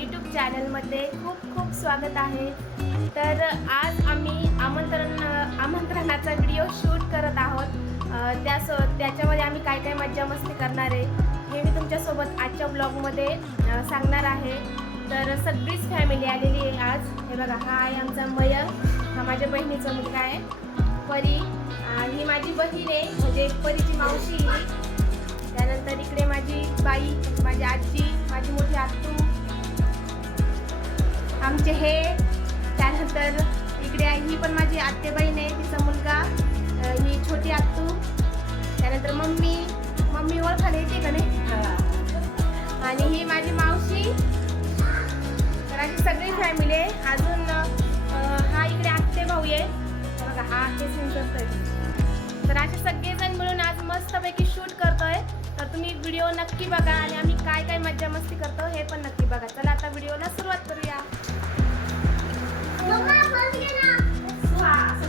YouTube चॅनलमध्ये खूप खूप स्वागत आहे. तर आज आम्ही आमंत्रण आमंत्रणाचा व्हिडिओ शूट करत आहोत. अ, त्यासो त्याच्यामध्ये आम्ही काय काय मज्जा मस्ती करणार आहे हे मी तुमच्यासोबत आजच्या ब्लॉगमध्ये सांगणार आहे. तर सगळीच फॅमिली आलेली आहे आज. हे बघा हा आहे आमचा मयंक. हा माझ्या बहिणीचा मुलगा आहे. परी ही माझी बहीण आहे. म्हणजे एक परीची मावशी त्यानंतर इकडे माझी बाई माझी आजी माझी मोठी आत्तू. आमचे हे त्यानंतर इकडे आहे ही पण माझी आत्ते बहीण आहे तिचा मुलगा ही छोटी आत्तू त्यानंतर मम्मी मम्मी ओळखायला येते का नाही? आणि ही माझी मावशी तर अशी सगळी फॅमिली आहे. अजून हा इकडे आत्ते भाऊ आहे. बघा हा सीन करतोय तर असे सगळेजण मिळून आज मस्तपैकी शूट तुम्ही व्हिडिओ नक्की बघा आणि आम्ही काय काय मज्जा मस्ती करतो हे पण नक्की बघा. चला आता व्हिडिओला सुरुवात करूया. हा, असं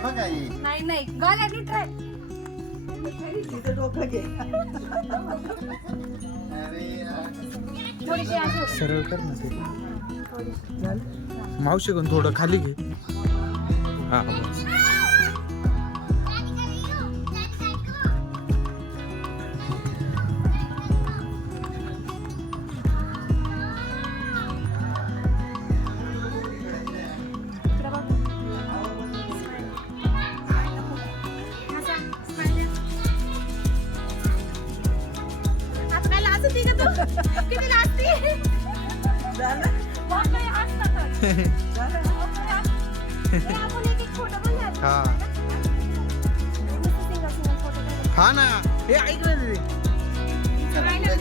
बघा ही. नाही नाही. गळ्यातली ट्राय तिचं डोकं घे. अरे यार. थोडीशी अशी होती. सरळ कर ना ते? मावशी कोण थोडं खाली घे. हा बस हा. हा ना. हे ऐक ना दीदी. राहिलं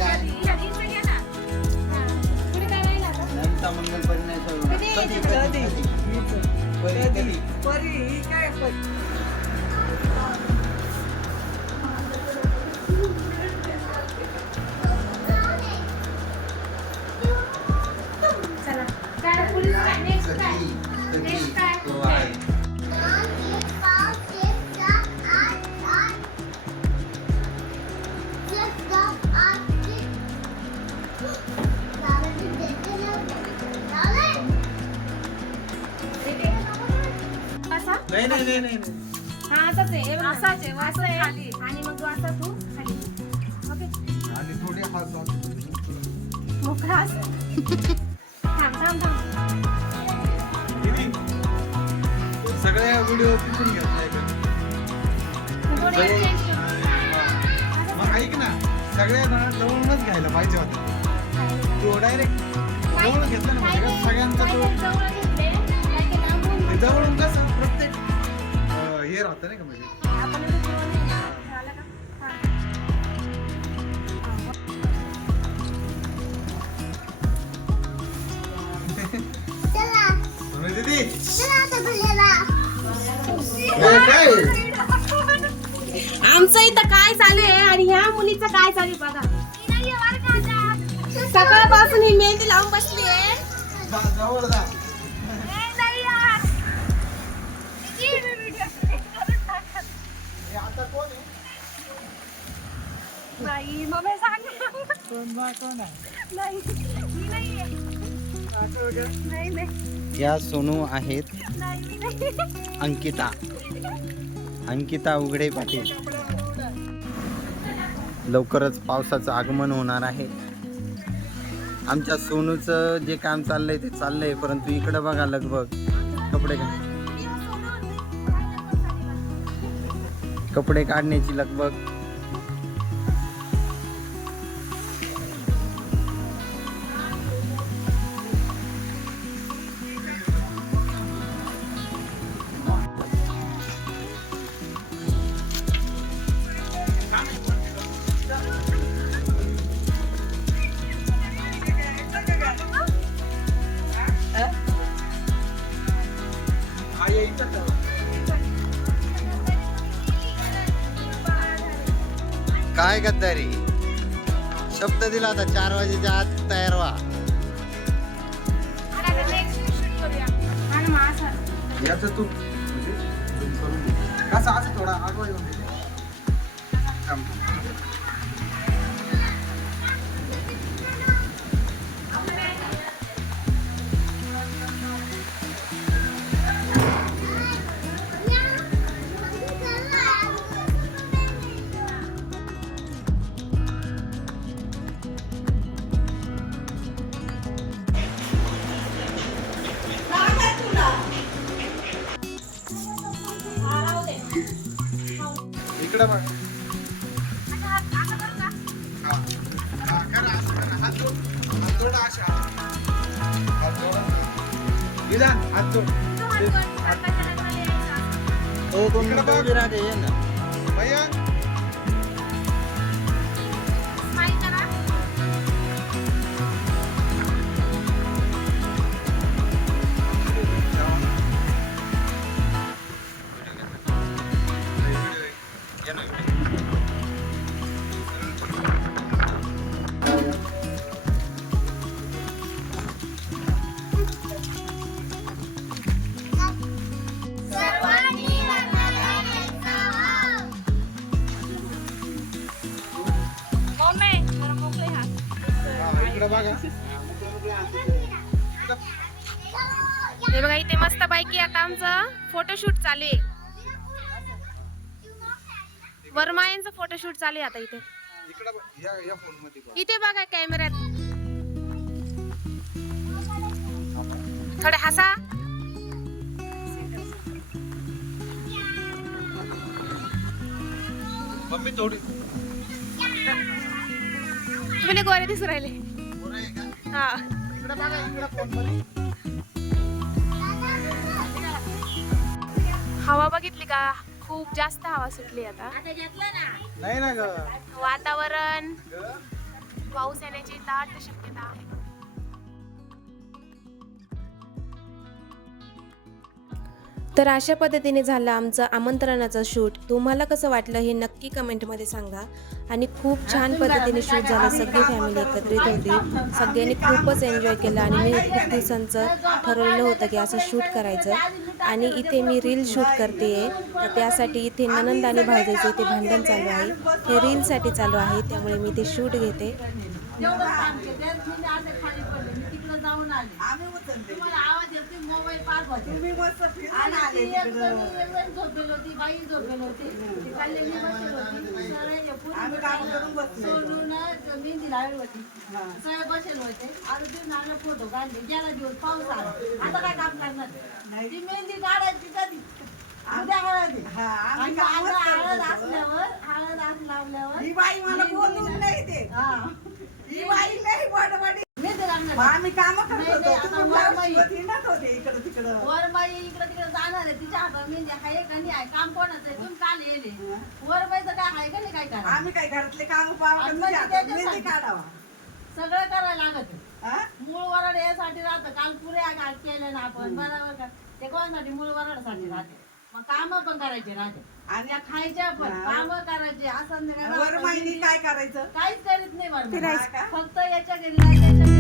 नाही नाही नाही नाही हा, असाच आहे. हे बघ ना. असाच आहे, असं आहे. खाली. आणि मग तू असा तू खाली ओके आणि थोडी हात मोकळा असं. थांब थांब थांब दीदी सगळ्या व्हिडिओ तिथून घेतलाय का थोडी जवळ- extension. मग ऐक ना सगळ्या ना जवळूनच घ्यायला पाहिजे होतं तो डायरेक्ट जवळ घेतलं ना म्हणजे कसं सगळ्यांचा तो काही जवळ घेतले, जवळून कसं हे राहतं नाही का म्हणजे? हा. काय? आमचं इथं काय चालू आहे आणि ह्या मुलीचं काय चालू आहे बघा. सकाळपासून ही मेहंदी लावून बसली आहे. जा- जवळ जा. नाही मग मी सांग कोण बा कोण आहे? नाही मी नाहीये. नाही नाही या सोनू आहेत नाही मी नाही अंकिता अंकिता उघडे पाटील लवकरच पावसाचं आगमन होणार आहे आमच्या सोनूचं जे काम चाललंय ते चाललंय परंतु इकडं बघा लगभग कपडे का कपडे काढण्याची लगभग काय गद्दारी शब्द दिला होता चार वाजेच्या आत तयार व्हा. याचं तू म्हणजे. कसं असं थोडा आडवा हात जोडा अशा. हात जोडा. विधान, हात जोड. ते- हात- तो दोन इकडं मिनिटं बघ. उभी राहते ये ना भैया Smile वरमायांचं फोटोशूट चालू आहे आता इथे. इथे बघा कॅमेऱ्यात. थोडे हसा. मम्मी थोडी. तुम्ही गोरे दिसू राहिले. हा. हवा बघितली का? खूप जास्त हवा सुटली आता. नाही ना ग. वातावरण पाऊस येण्याची दाट शक्यता आहे. तर अशा पद्धतीने झालं आमचं आमंत्रणाचं शूट. तुम्हाला कसं वाटलं हे नक्की कमेंटमध्ये सांगा. आणि खूप छान पद्धतीने शूट झालं. सगळी फॅमिली एकत्रित होती. सगळ्यांनी खूपच एन्जॉय केलं आणि मी खूप दिवसांचं ठरवलं होतं की असं शूट करायचं. आणि इथे मी रील शूट करते तर त्यासाठी इथे ननंद आणि भाऊजाईचं इथे भांडण चालू आहे. हे रीलसाठी चालू आहे. त्यामुळे मी ते शूट घेते. आम्ही उचलते तुम्ही मस्त फिरून आले तिकडं. आम्ही काम करून बसले फोटो काढले. गेला दिवस पाऊस आला. आता काय काम करणार? ती मेहंदी काढायची कधी? उद्या हळद आहे. हा आम्ही आणि कामच हळद हळद करतो असल्यावर हळद आस लावल्यावर ही बाई मला बोलून नाही देत. हा. ही बाई नाही बडबडी मेहंदी मग लागणार आम्ही काम करत नाही, होतो. नाही, आता तुम्ही वर ब्लाऊज बाई. शिवत हिंडत होते इकडं तिकडं. इकडे जाणार आहे. तिच्या हातात मेहंदी आहे का नाही आहे? काम कोणाचं आहे? तुम्ही काल येले. काय आहे का नाही काय करा आम्ही काय घरातले काम पाव आणि तुझ्या हातात मेहंदी त्याच्यासाठी. काढावा. सगळं करायला लागत आहे. हा? मूळ वरड यासाठी राहतं. काल पुरे घाल केले ना आपण. बरोबर का? ते कोणासाठी? मूळ वरडसाठी राहते. मग काम पण करायचे राहते. आणि त्या खायच्या पण. काम करायचे. असं नाही का वर आपण महिनी किती- काय करायचं? काहीच करीत नाही बरं फिरायचं का? फक्त याच्या घरी जायचं.